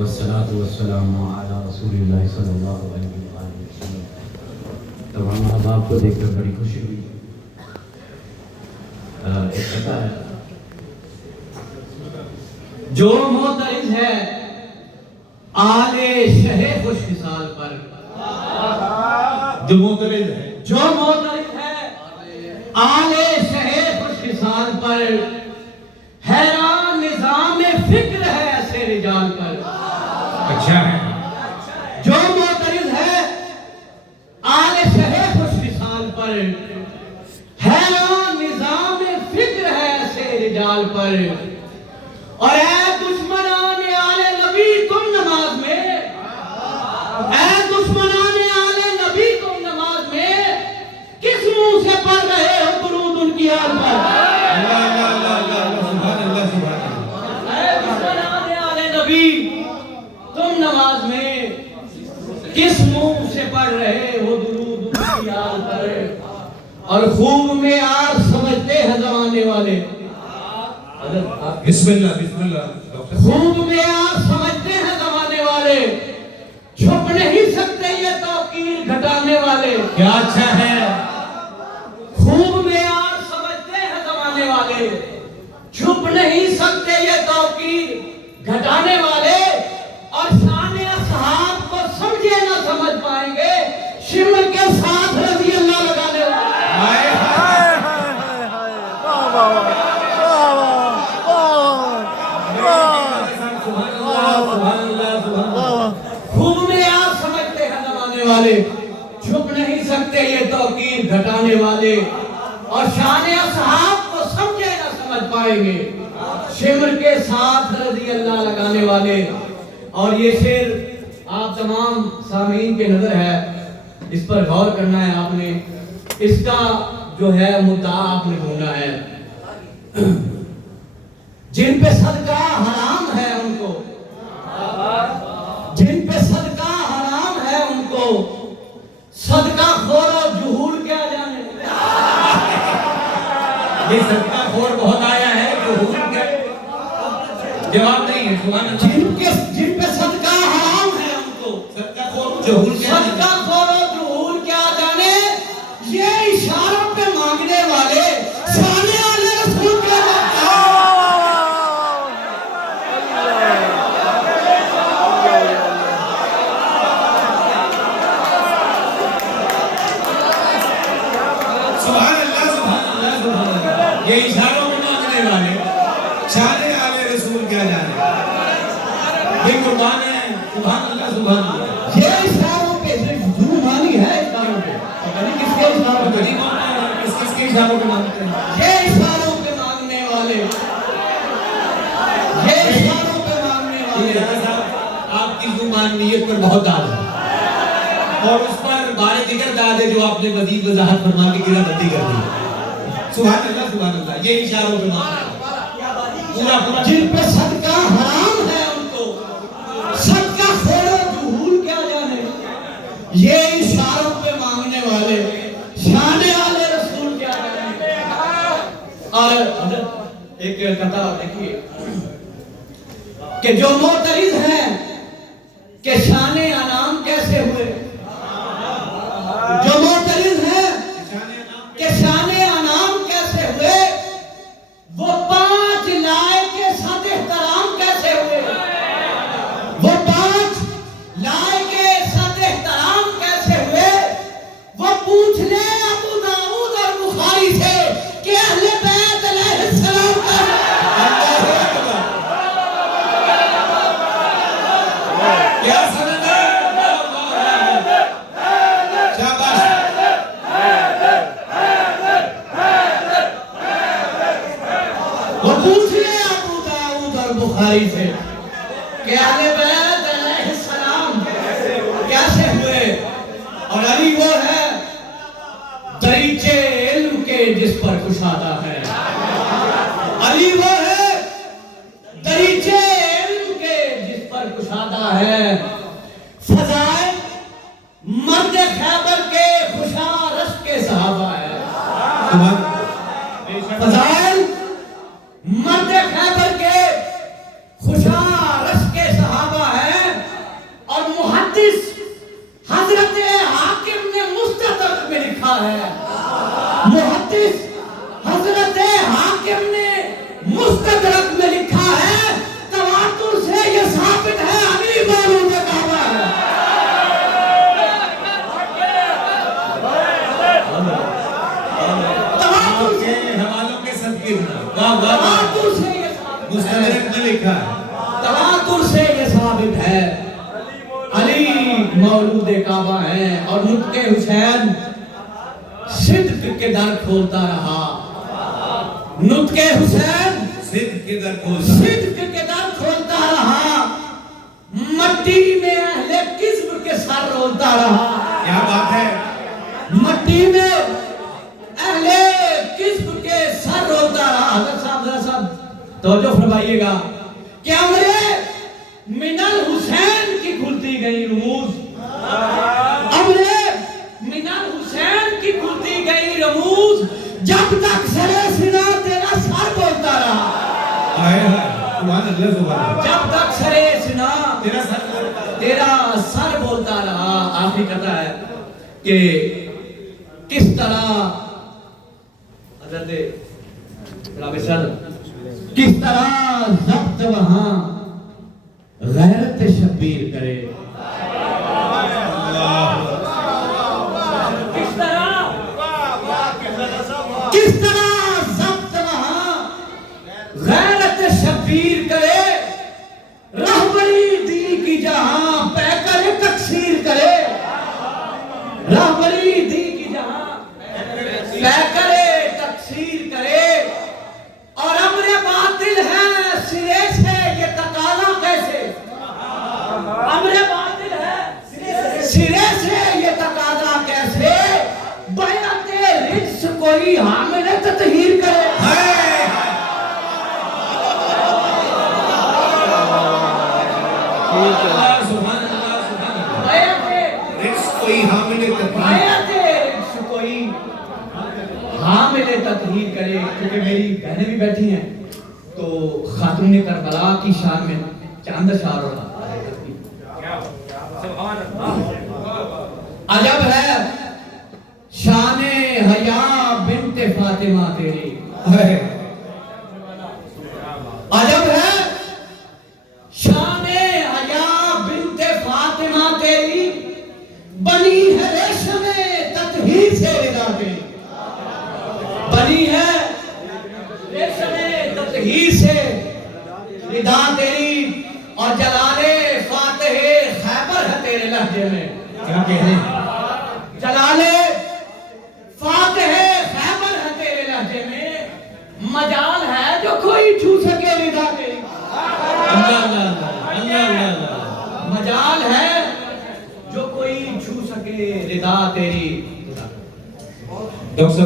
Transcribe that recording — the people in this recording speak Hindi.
वस्सलातु वस्सलामु अला रसूलिल्लाह सल्लल्लाहु अलैहि वसल्लम। तमाम अहबाब को देखकर बड़ी खुशी हुई। एक कथा है, जो मोतरिज है आले शहे खुशमिसाल पर, जो मोतरिज है आले शहे खुशमिसाल पर, हैरान निजाम फिक्र है ऐसे रिजाल पर। अच्छा है। जो मोतरिज है आले शहे खुशमिसाल पर, हैरान निजाम फिक्र है ऐसे रिजाल पर। और ऐ दुश्मनाने आले नबी तुम नमाज में, ऐ दुश्मनाने आले नबी तुम नमाज में, किस मुंह से पढ़ रहे हो दुरूद उनकी आल पर। अल्लाह अल्लाह अल्लाह अल्लाह सुभान अल्लाह सुभान अल्लाह। ऐ दुश्मनाने आले नबी तुम नमाज में, किस मुंह से पढ़ रहे हो दुरूद उनकी आल पर। और खूब में आर समझते हैं जमाने वाले, बिस्मिल्लाह बिस्मिल्लाह डॉक्टर। खूब में आप समझते हैं जमाने वाले, छुप नहीं सकते ये तौकीर घटाने वाले। क्या अच्छा है। खूब में आप समझते हैं जमाने वाले, छुप नहीं सकते ये तौकीर घटाने वाले। और शाने असहाब को समझे ना समझ पाएंगे, शिमर के साथ रज़ी अल्लाह लगाने वाले। हाय हाय हाय हाय वाह वाह वाह खूब में आप समझते हैं जमाने वाले, छुप नहीं सकते ये तौकीर घटाने वाले। और शाने असहाब को समझे ना समझ पाएंगे, शिमर के साथ रज़ी अल्लाह लगाने वाले। और ये शेर आप तमाम सामीन के नजर है, इस पर गौर करना है आपने। इसका जो है मुद्दा आपने ढूंढना है। जिन पे सदका हराम है उनको, जिन पे सदका हराम है उनको, सदका खोरो जुहूल क्या जाने। ये सदका खोर बहुत आया है, जुहूल क्या जवाब नहीं है। सुभान अल्लाह। जिन पे सदका हराम है उनको, सदका खोर जुहूल क्या सदका खोरो जुहूल क्या जाने। ये इशारों पे मांगने वाले शाने वाले रसूल क्या जाने। ये इशारों में मांगने वाले शाने आले रसूल क्या जाने। ये कुर्बान है। सुभान अल्लाह सुभान अल्लाह। ये इशारों पे जुर्मानी है, इशारों पे पता नहीं किसके इशारों पे, किसके इशारों पे मांगते हैं। ये इशारों पे मांगने वाले, ये इशारों पे मांगने वाले। आपकी जुबान नीयत पर बहुत दाद है और उस पर बारे दिगर दाद है जो आपने मजीद वजाहत फरमा के गिराबंदी कर दी। सुभान अल्लाह सुभान अल्लाह। ये इशारों पे मांगते पूरा पूरा। जिन पे सदका हराम है उनको सदका खोरो जुहूल क्या जाने। ये इशारों पे मांगने वाले शाने वाले रसूल क्या जाने। और एक कथा देखिए कि जो मोतरिज हैं कि शाने अनाम कैसे हुए, जो मोतरिज हैं कि शाने अनाम कैसे हुए, वो 5 लाए के साथ एहतराम कैसे हुए, वो 5 लाए के साथ एहतराम कैसे हुए। वो पूछ ले अबू दाऊद और बुखारी से कि अहले बैत अलैहिस्सलाम का क्या सनद है। शाबाश। वो पूछ ले अबू दाऊद और बुखारी से कि अहले बैत अलैहिस्सलाम कैसे हुए। और अली वो है दरीचे इल्म के जिस पर कुशादा है, अली वो है दरीचे इल्म के जिस पर कुशादा है। फजाए मर्द खैबर के खुशारश के सहाबा है, फजाए मर्द खैबर के खुशारश के सहाबा है। काबा हैं और नुत्के हुसैन सिद्क के दर खोलता रहा। नुत्के हुसैन सिद्क के दर खोलता रहा। मट्टी में अहले किस्म के सर रोलता रहा। क्या बात है। मट्टी में अहले किस्म के सर रोलता रहा। हज़रत साहब जरा साहब तवज्जो फरमाइएगा कि अमरे मिनल हुसैन की खुलती गई रमूज। अमरे मिनल हुसैन की खुलती गई रमूज। जब तक सरे सिना तेरा सर बोलता रहा। सुभान अल्लाह सुभान अल्लाह। जब तक सरे सिना तेरा सर बोलता रहा। आखिरी कहता है कि किस तरह हज़रत राबी सर किस तरह ज़ब्त वहां गैरत शब्बीर करे। किस तरह ज़ब्त वहां गैरत शब्बीर करे। रहबरी दी की जहां पैकर तकसीर करे। रहबरी दी की जहां पैकर तकसीर करे। और अमरे बातिल है सिरे से ये तकाला कैसे। अमरे बातिल है सिरे से ये तकाला कैसे। बयाते रिज्स कोई हामिल ततहीर करे। सुभान अल्लाह। बयाते रिज्स कोई हामिल ततहीर करे। क्योंकि मेरी बहनें भी बैठी हैं तो खातून करबला की शान में चंद शार हो रहा। अजब है शाने हया बिन्ते फातिमा तेरी। अजब है शाने हया बिन्ते फातिमा तेरी। बनी है रेशमे ततहीर से रिदा तेरी। बनी है रेशमे ततहीर से रिदा तेरी। और जलाले फातिहे खैबर है तेरे लहजे में। क्या कहने जलाले फातिहे खैबर है तेरे लहजे में। मजाल है जो कोई छू सके रिदा तेरी। मजाल है जो कोई छू सके रिदा तेरी। डॉक्टर